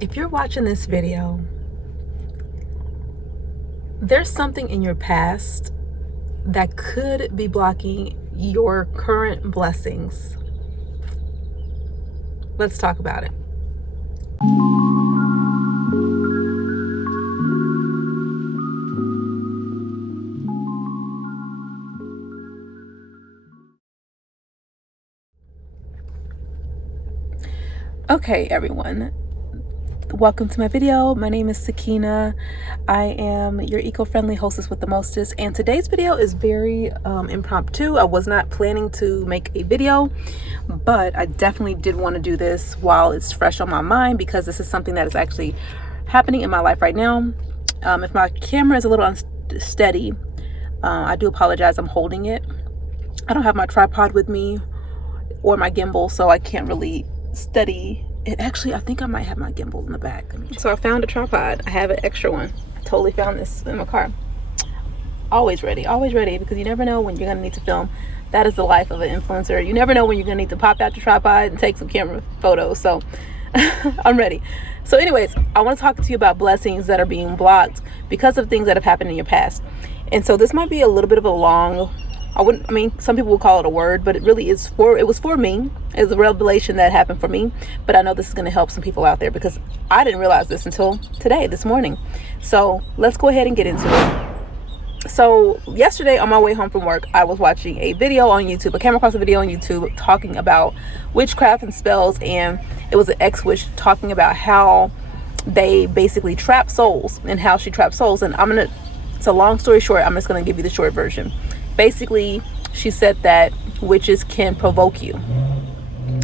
If you're watching this video, there's something in your past that could be blocking your current blessings. Let's talk about it. Okay, everyone. Welcome to my video. My name is Sakina. I am your eco-friendly hostess with the mostest, and today's video is very impromptu. I was not planning to make a video, but I definitely did want to do this while it's fresh on my mind because this is something that is actually happening in my life right now. If my camera is a little unsteady, I do apologize. I'm holding it. I don't have my tripod with me or my gimbal, so I can't really steady it. Actually, I think I might have my gimbal in the back. So I found a tripod. I have an extra one. I totally found this in my car. Always ready because you never know when you're gonna need to film. That is the life of an influencer. You never know when you're gonna need to pop out your tripod and take some camera photos. So I'm ready. So anyways, I want to talk to you about blessings that are being blocked because of things that have happened in your past. And so this might be a little bit of a long, some people will call it a word, but it really is it was for me. It was a revelation that happened for me, but I know this is going to help some people out there because I didn't realize this until this morning. So let's go ahead and get into it. So yesterday on my way home from work, I was watching a video on YouTube. I came across a video on YouTube talking about witchcraft and spells, and it was an ex-witch talking about how they basically trap souls and how she traps souls. And it's a long story short, I'm just going to give you the short version. Basically, she said that witches can provoke you.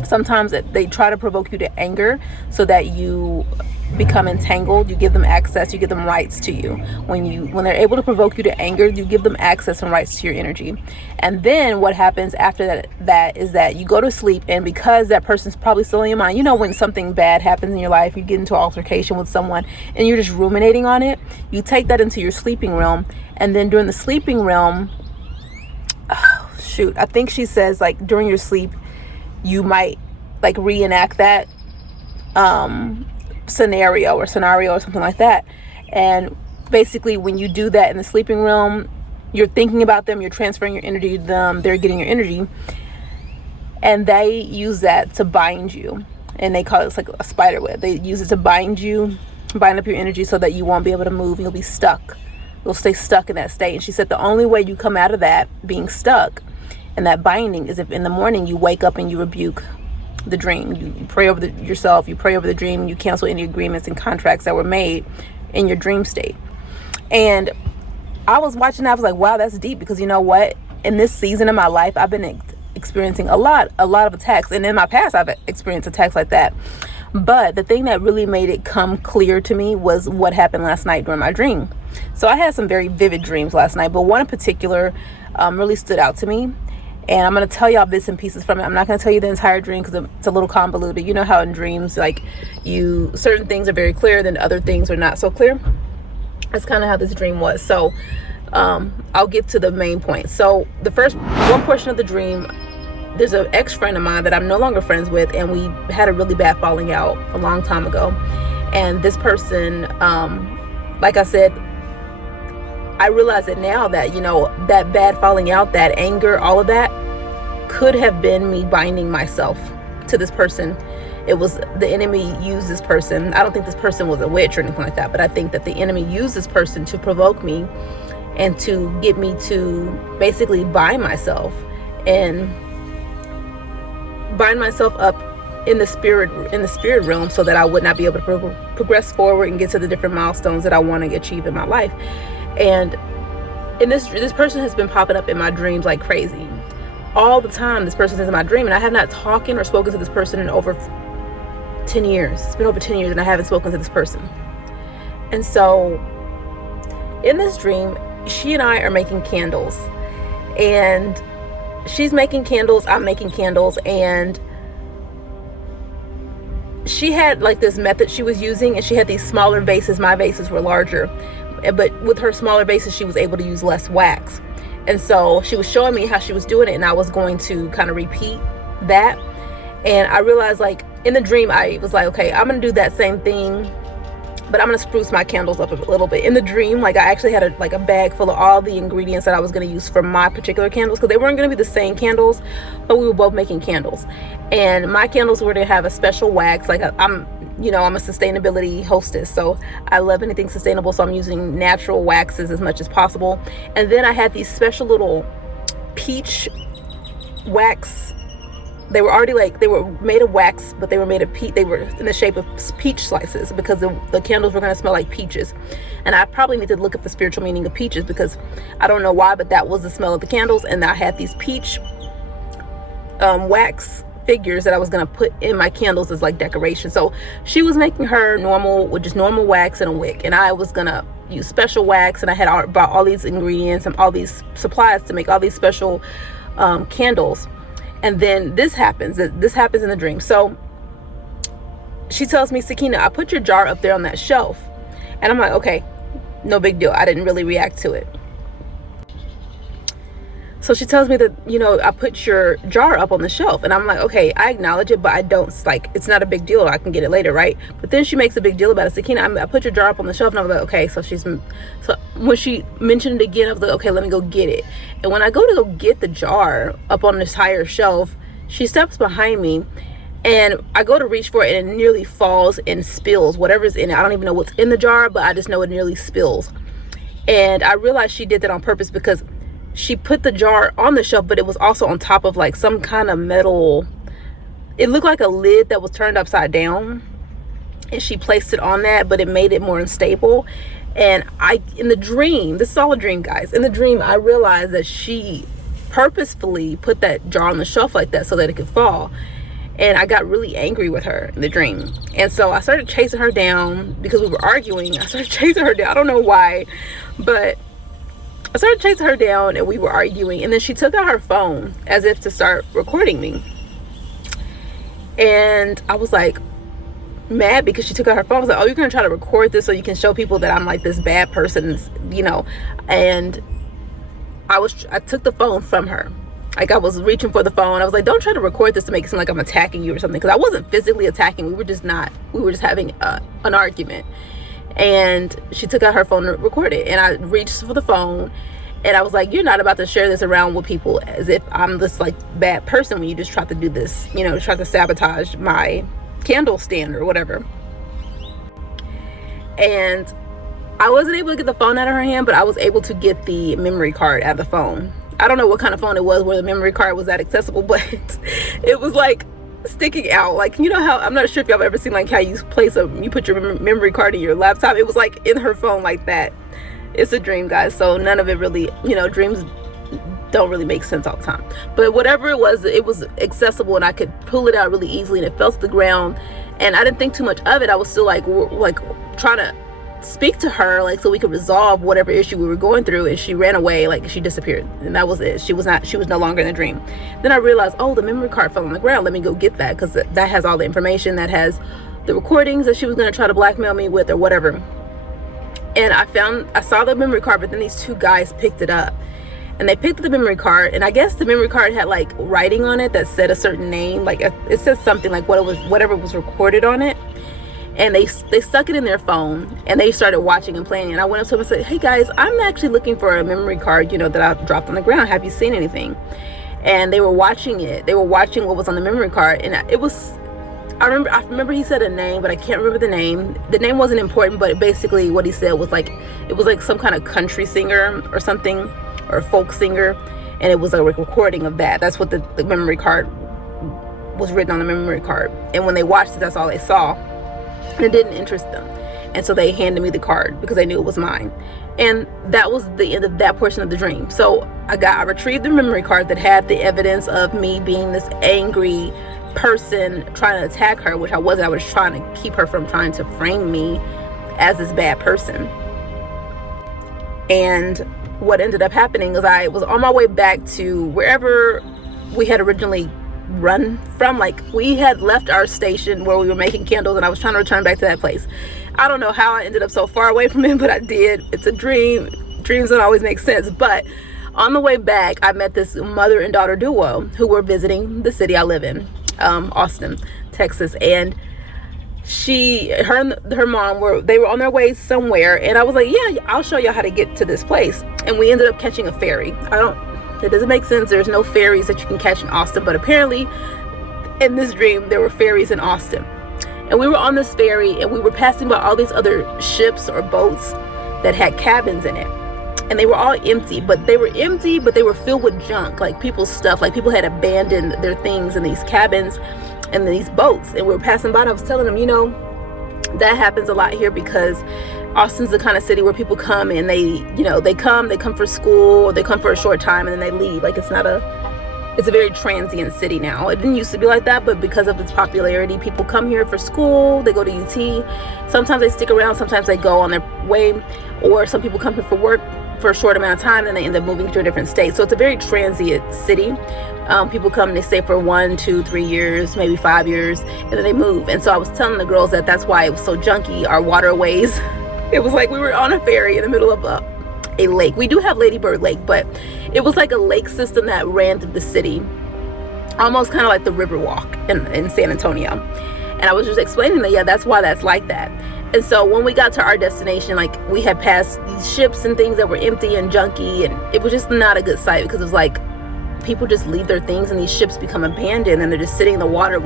Sometimes they try to provoke you to anger so that you become entangled. You give them access, you give them rights to you. When they're able to provoke you to anger, you give them access and rights to your energy. And then what happens after that is that you go to sleep, and because that person's probably still in your mind, you know, when something bad happens in your life, you get into an altercation with someone and you're just ruminating on it, you take that into your sleeping realm. And then during the sleeping realm, I think she says, like, during your sleep you might like reenact that scenario or something like that. And basically when you do that in the sleeping realm, you're thinking about them, you're transferring your energy to them, they're getting your energy, and they use that to bind you. And they call it like a spider web. They use it to bind up your energy so that you won't be able to move. You'll be stuck. You'll stay stuck in that state. And she said the only way you come out of that being stuck and that binding is if in the morning you wake up and you rebuke the dream. You pray over yourself, you pray over the dream, and you cancel any agreements and contracts that were made in your dream state. And I was watching that, I was like, wow, that's deep, because you know what? In this season of my life, I've been experiencing a lot of attacks. And in my past, I've experienced attacks like that. But the thing that really made it come clear to me was what happened last night during my dream. So I had some very vivid dreams last night, but one in particular really stood out to me. And I'm going to tell y'all bits and pieces from it. I'm not going to tell you the entire dream because it's a little convoluted. You know how in dreams, like, certain things are very clear, then other things are not so clear. That's kind of how this dream was. So I'll get to the main point. So the first one portion of the dream, there's an ex-friend of mine that I'm no longer friends with, and we had a really bad falling out a long time ago. And this person, like I said, I realize it now that, you know, that bad falling out, that anger, all of that could have been me binding myself to this person. It was the enemy used this person. I don't think this person was a witch or anything like that, but I think that the enemy used this person to provoke me and to get me to basically bind myself up in the spirit realm so that I would not be able to progress forward and get to the different milestones that I want to achieve in my life. And this person has been popping up in my dreams like crazy. All the time, this person is in my dream, and I have not talked or spoken to this person in over 10 years. It's been over 10 years and I haven't spoken to this person. And so in this dream, she and I are making candles. And she's making candles, I'm making candles, and she had like this method she was using, and she had these smaller vases. My vases were larger, but with her smaller vases, she was able to use less wax. And so she was showing me how she was doing it, and I was going to kind of repeat that. And I realized, like, in the dream, I was like, okay, I'm gonna do that same thing, but I'm gonna spruce my candles up a little bit. In the dream, like, I actually had a bag full of all the ingredients that I was gonna use for my particular candles, because they weren't gonna be the same candles, but we were both making candles. And my candles were to have a special wax. Like, I'm a sustainability hostess, so I love anything sustainable, so I'm using natural waxes as much as possible. And then I had these special little peach wax. They were already, like, they were made of wax, but they were made of peach. They were in the shape of peach slices, because the candles were going to smell like peaches. And I probably need to look up the spiritual meaning of peaches, because I don't know why, but that was the smell of the candles. And I had these peach wax figures that I was going to put in my candles as like decoration. So she was making her normal, with just normal wax and a wick, and I was going to use special wax. And I had bought all these ingredients and all these supplies to make all these special candles. And then this happens in the dream. So she tells me, Sakina, I put your jar up there on that shelf. And I'm like, okay, no big deal. I didn't really react to it. So she tells me that, I put your jar up on the shelf. And I'm like, okay, I acknowledge it, but I don't, like, it's not a big deal. I can get it later, right? But then she makes a big deal about it. Sakina, I put your jar up on the shelf. And I was like, okay. So when she mentioned it again, I was like, okay, let me go get it. And when I go to go get the jar up on this higher shelf, she steps behind me, and I go to reach for it, and it nearly falls and spills whatever's in it. I don't even know what's in the jar, but I just know it nearly spills. And I realized she did that on purpose, because she put the jar on the shelf, but it was also on top of like some kind of metal. It looked like a lid that was turned upside down, and she placed it on that, but it made it more unstable. And in the dream, this is all a dream, guys. In the dream, I realized that she purposefully put that jar on the shelf like that so that it could fall. And I got really angry with her in the dream. And so I started chasing her down, because we were arguing. I started chasing her down. I don't know why, but I started chasing her down, and we were arguing. And then she took out her phone as if to start recording me. And I was like mad, because she took out her phone. I was like, oh, you're going to try to record this so you can show people that I'm like this bad person, And I took the phone from her. Like, I was reaching for the phone. I was like, don't try to record this to make it seem like I'm attacking you or something, because I wasn't physically attacking. We were just having an argument. And she took out her phone to record it, and I reached for the phone, and I was like, you're not about to share this around with people as if I'm this like bad person when you just try to do this, try to sabotage my candle stand or whatever. And I wasn't able to get the phone out of her hand, but I was able to get the memory card out of the phone. I don't know what kind of phone it was where the memory card was that accessible, but it was like sticking out. Like, how, I'm not sure if y'all have ever seen like how you put your memory card in your laptop. It was like in her phone like that. It's a dream, guys, so none of it really, dreams don't really make sense all the time. But whatever it was accessible, and I could pull it out really easily, and it fell to the ground, and I didn't think too much of it. I was still like trying to speak to her, like, so we could resolve whatever issue we were going through. And she ran away, like she disappeared, and that was it. She was no longer in the dream. Then I realized, oh, the memory card fell on the ground. Let me go get that, because that has all the information, that has the recordings that she was going to try to blackmail me with or whatever. And I saw the memory card, but then these two guys picked it up, and they picked up the memory card, and I guess the memory card had like writing on it that said a certain name, like it says something like whatever was recorded on it. And they stuck it in their phone, and they started watching and playing. And I went up to them and said, hey guys, I'm actually looking for a memory card, that I dropped on the ground. Have you seen anything? And they were watching it. They were watching what was on the memory card. And I remember he said a name, but I can't remember the name. The name wasn't important, but basically what he said was like, it was like some kind of country singer or something, or a folk singer. And it was a recording of that. That's what the memory card was written on the memory card. And when they watched it, that's all they saw. And it didn't interest them. And so they handed me the card because they knew it was mine. And that was the end of that portion of the dream. So I retrieved the memory card that had the evidence of me being this angry person trying to attack her, which I wasn't. I was trying to keep her from trying to frame me as this bad person. And what ended up happening is I was on my way back to wherever we had originally run from. Like, we had left our station where we were making candles, and I was trying to return back to that place. I don't know how I ended up so far away from it, but I did. It's a dream. Dreams don't always make sense. But on the way back, I met this mother and daughter duo who were visiting the city I live in. Austin, Texas. And her and her mom were on their way somewhere, and I was like, yeah, I'll show y'all how to get to this place. And we ended up catching a ferry. It doesn't make sense. There's no ferries that you can catch in Austin, but apparently in this dream there were ferries in Austin. And we were on this ferry, and we were passing by all these other ships or boats that had cabins in it, and they were all empty, but they were filled with junk, like people's stuff, like people had abandoned their things in these cabins and these boats. And we were passing by, and I was telling them, that happens a lot here, because Austin's the kind of city where people come and they come for school, or they come for a short time and then they leave. Like, it's a very transient city now. It didn't used to be like that, but because of its popularity, people come here for school, they go to UT. Sometimes they stick around, sometimes they go on their way, or some people come here for work for a short amount of time, and they end up moving to a different state. So it's a very transient city. People come and they stay for 1, 2, 3 years, maybe 5 years, and then they move. And so I was telling the girls that that's why it was so junky, our waterways. It was like we were on a ferry in the middle of a lake. We do have Lady Bird Lake, but it was like a lake system that ran through the city, almost kind of like the Riverwalk in San Antonio. And I was just explaining that, yeah, that's why that's like that. And so when we got to our destination, like, we had passed these ships and things that were empty and junky, and it was just not a good sight, because it was like people just leave their things and these ships become abandoned, and they're just sitting in the water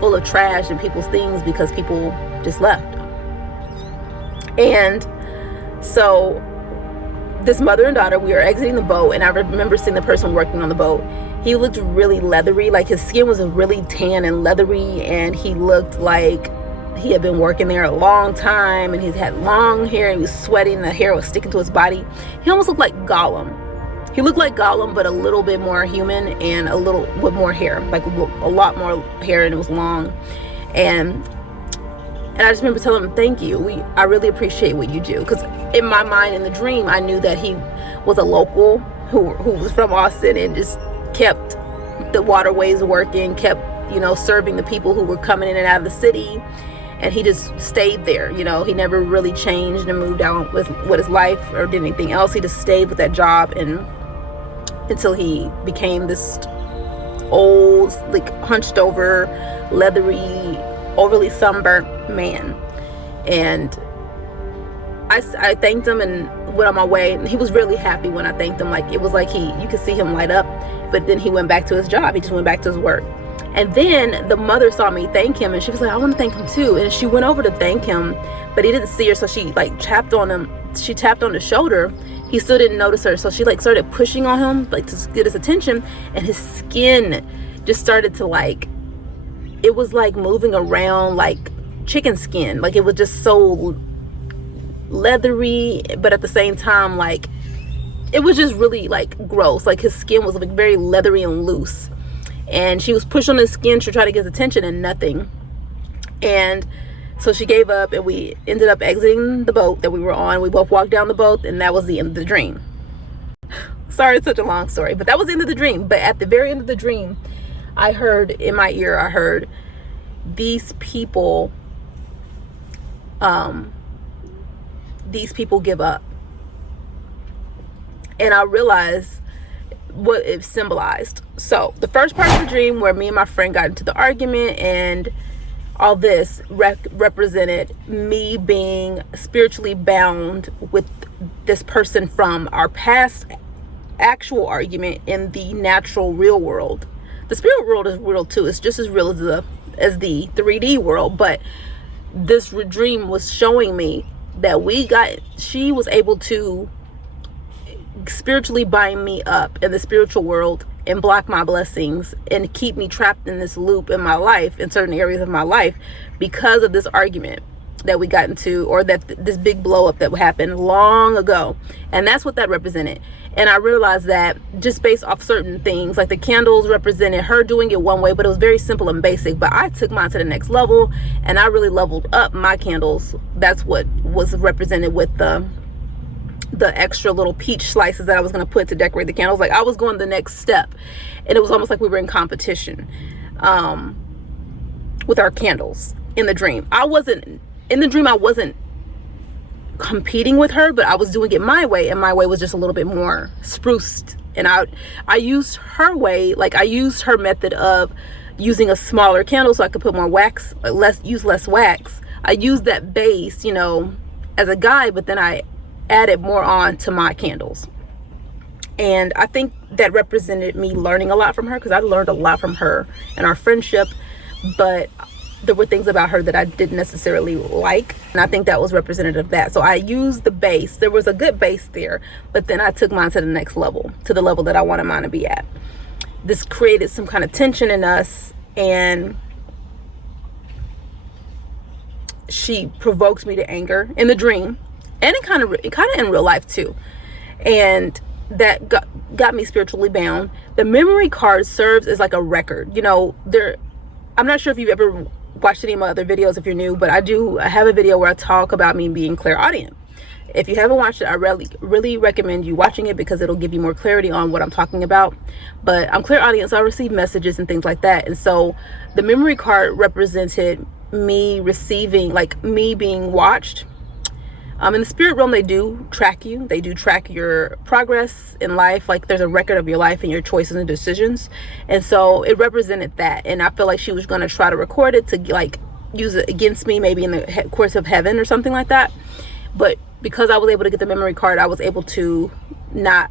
full of trash and people's things because people just left. And so this mother and daughter, we were exiting the boat, and I remember seeing the person working on the boat. He looked really leathery, like his skin was really tan and leathery, and he looked like he had been working there a long time, and he had long hair, and he was sweating, the hair was sticking to his body. He almost looked like Gollum. He looked like Gollum, but a little bit more human, and a little with more hair, like a lot more hair, and it was long. And I just remember telling him, thank you. I really appreciate what you do. Because in my mind, in the dream, I knew that he was a local who was from Austin, and just kept the waterways working, kept, serving the people who were coming in and out of the city. And he just stayed there. He never really changed and moved out with his life or did anything else. He just stayed with that job until he became this old, like, hunched over, leathery, overly sunburnt man. And I thanked him and went on my way. And he was really happy when I thanked him. Like, it was like you could see him light up. But then he went back to his job. He just went back to his work. And then the mother saw me thank him, and she was like, I want to thank him too. And she went over to thank him, but he didn't see her, so she tapped on him. She tapped on his shoulder. He still didn't notice her, so she started pushing on him, to get his attention, and his skin just started to it was moving around like chicken skin. Like, it was just so leathery, but at the same time, it was just really gross. Like, his skin was very leathery and loose. And she was pushing on his skin to try to get his attention, and nothing. And so she gave up, and we ended up exiting the boat that we were on. We both walked down the boat, and that was the end of the dream. Sorry, it's such a long story, but that was the end of the dream. But at the very end of the dream, I heard in my ear, these people give up. And I realized what it symbolized. So the first part of the dream, where me and my friend got into the argument and all this, represented me being spiritually bound with this person from our past actual argument in the natural real world. The spirit world is real too. It's just as real as the 3D world. But this dream was showing me that she was able to spiritually bind me up in the spiritual world and block my blessings and keep me trapped in this loop in my life, in certain areas of my life, because of this argument that we got into, or that this big blow up that happened long ago. And that's what that represented. And I realized that just based off certain things, like the candles represented her doing it one way, but it was very simple and basic. But I took mine to the next level, and I really leveled up my candles. That's what was represented with the extra little peach slices that I was going to put to decorate the candles. Like, I was going the next step, and it was almost like we were in competition with our candles in the dream. I wasn't competing with her, but I was doing it my way, and my way was just a little bit more spruced. And I used her way, I used her method of using a smaller candle so I could put more wax, use less wax. I used that base, you know, as a guide, but then I added more on to my candles. And I think that represented me learning a lot from her, because I learned a lot from her in our friendship, but there were things about her that I didn't necessarily like, and I think that was representative of that. So I used the base. There was a good base there, but then I took mine to the next level, to the level that I wanted mine to be at. This created some kind of tension in us, and she provoked me to anger in the dream, and it kind of in real life too, and that got me spiritually bound. The memory card serves as like a record, you know. I'm not sure if you've ever watched any of my other videos if you're new, but I have a video where I talk about me being clairaudient. If you haven't watched it, I really recommend you watching it, because it'll give you more clarity on what I'm talking about. But I'm clairaudient, so I receive messages and things like that. And so the memory card represented me receiving, like me being watched. In the spirit realm, they do track you. They do track your progress in life. Like, there's a record of your life and your choices and decisions. And so it represented that. And I feel like she was going to try to record it to like use it against me, maybe in the course of heaven or something like that. But because I was able to get the memory card, I was able to not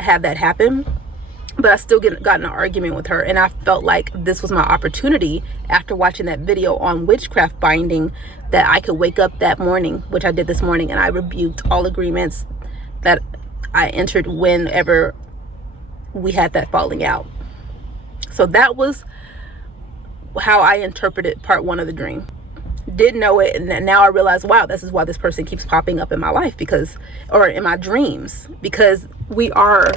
have that happen. But I still got in an argument with her, and I felt like this was my opportunity after watching that video on witchcraft binding, that I could wake up that morning, which I did this morning, and I rebuked all agreements that I entered whenever we had that falling out. So that was how I interpreted part one of the dream. Didn't know it, and now I realize, wow, this is why this person keeps popping up in my life, or in my dreams, because we are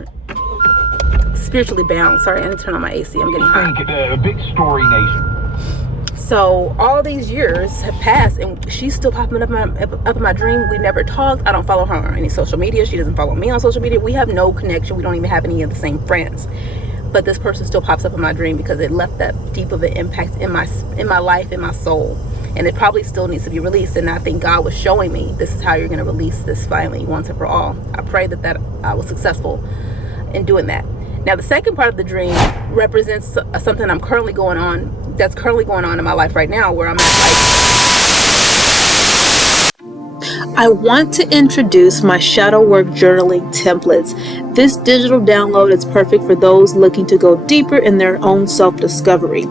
spiritually bound. Sorry, I need to turn on my AC. I'm getting hot. A big story nation. So all these years have passed, and she's still popping up in my dream. We never talked. I don't follow her on any social media. She doesn't follow me on social media. We have no connection. We don't even have any of the same friends. But this person still pops up in my dream because it left that deep of an impact in my life, in my soul. And it probably still needs to be released. And I think God was showing me, this is how you're going to release this finally, once and for all. I pray that I was successful in doing that. Now, the second part of the dream represents something that's currently going on in my life right now, where I'm at, like, I want to introduce my shadow work journaling templates. This digital download is perfect for those looking to go deeper in their own self-discovery.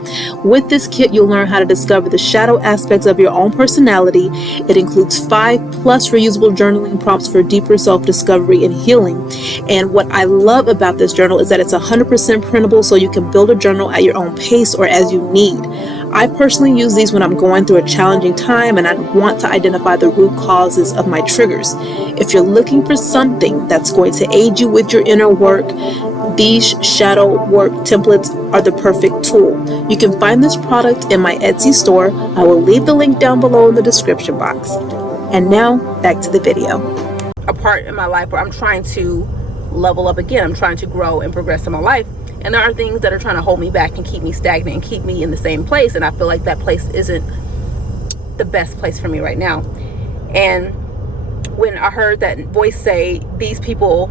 With this kit, you'll learn how to discover the shadow aspects of your own personality. It includes 5+ reusable journaling prompts for deeper self-discovery and healing. And what I love about this journal is that it's 100% printable, so you can build a journal at your own pace or as you need. I personally use these when I'm going through a challenging time and I want to identify the root causes of my triggers. If you're looking for something that's going to aid you with your inner work, these shadow work templates are the perfect tool. You can find this product in my Etsy store. I will leave the link down below in the description box. And now, back to the video. A part in my life where I'm trying to level up again. I'm trying to grow and progress in my life. And there are things that are trying to hold me back and keep me stagnant and keep me in the same place. And I feel like that place isn't the best place for me right now. And when I heard that voice say, these people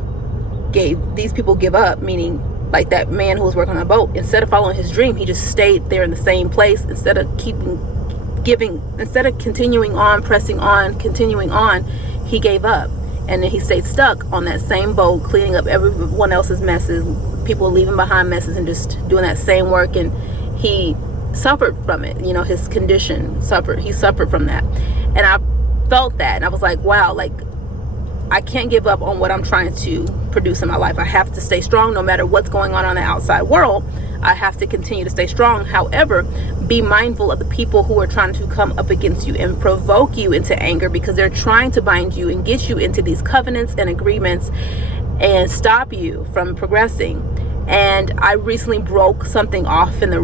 give up, meaning like that man who was working on a boat, instead of following his dream, he just stayed there in the same place. Instead of continuing on, pressing on, continuing on, he gave up. And then he stayed stuck on that same boat, cleaning up everyone else's messes, people leaving behind messes, and just doing that same work. And he suffered from it. You know, his condition suffered. He suffered from that. And I felt that. And I was like, wow, like, I can't give up on what I'm trying to produce in my life. I have to stay strong no matter what's going on the outside world. I have to continue to stay strong. However, be mindful of the people who are trying to come up against you and provoke you into anger, because they're trying to bind you and get you into these covenants and agreements and stop you from progressing. And I recently broke something off in the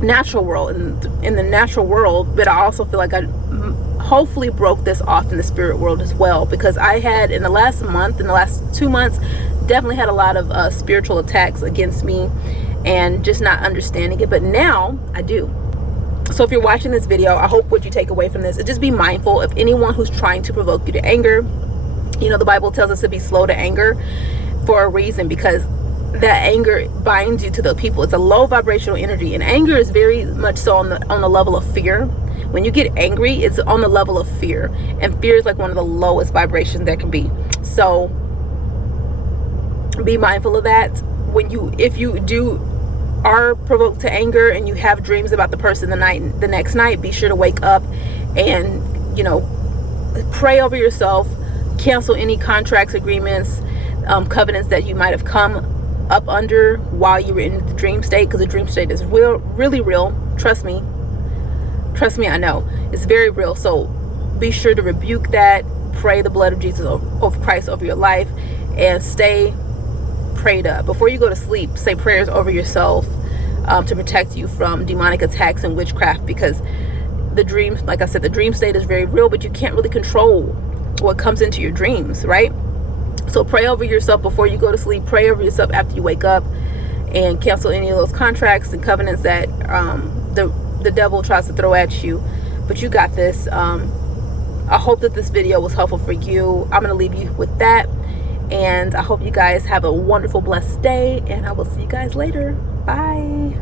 natural world, in the natural world, but I also feel like I hopefully broke this off in the spirit world as well, because I had in the last 2 months definitely had a lot of spiritual attacks against me and just not understanding it, but now I do. So if you're watching this video, I hope what you take away from this is just be mindful of anyone who's trying to provoke you to anger. You know, the Bible tells us to be slow to anger for a reason, because that anger binds you to the people. It's a low vibrational energy, and anger is very much so on the level of fear. When you get angry, it's on the level of fear, and fear is like one of the lowest vibrations there can be. So be mindful of that. If you are provoked to anger and you have dreams about the person the next night, be sure to wake up and pray over yourself, cancel any contracts, agreements, covenants that you might have come up under while you were in the dream state, because the dream state is really real. Trust me, I know it's very real. So be sure to rebuke that, pray the blood of Jesus of Christ over your life, and stay prayed up. Before you go to sleep, say prayers over yourself to protect you from demonic attacks and witchcraft, because the dream, like I said, the dream state is very real, but you can't really control what comes into your dreams, right? So pray over yourself before you go to sleep, pray over yourself after you wake up, and cancel any of those contracts and covenants that the devil tries to throw at you. But you got this. I hope that this video was helpful for you. I'm going to leave you with that, and I hope you guys have a wonderful, blessed day, and I will see you guys later. Bye.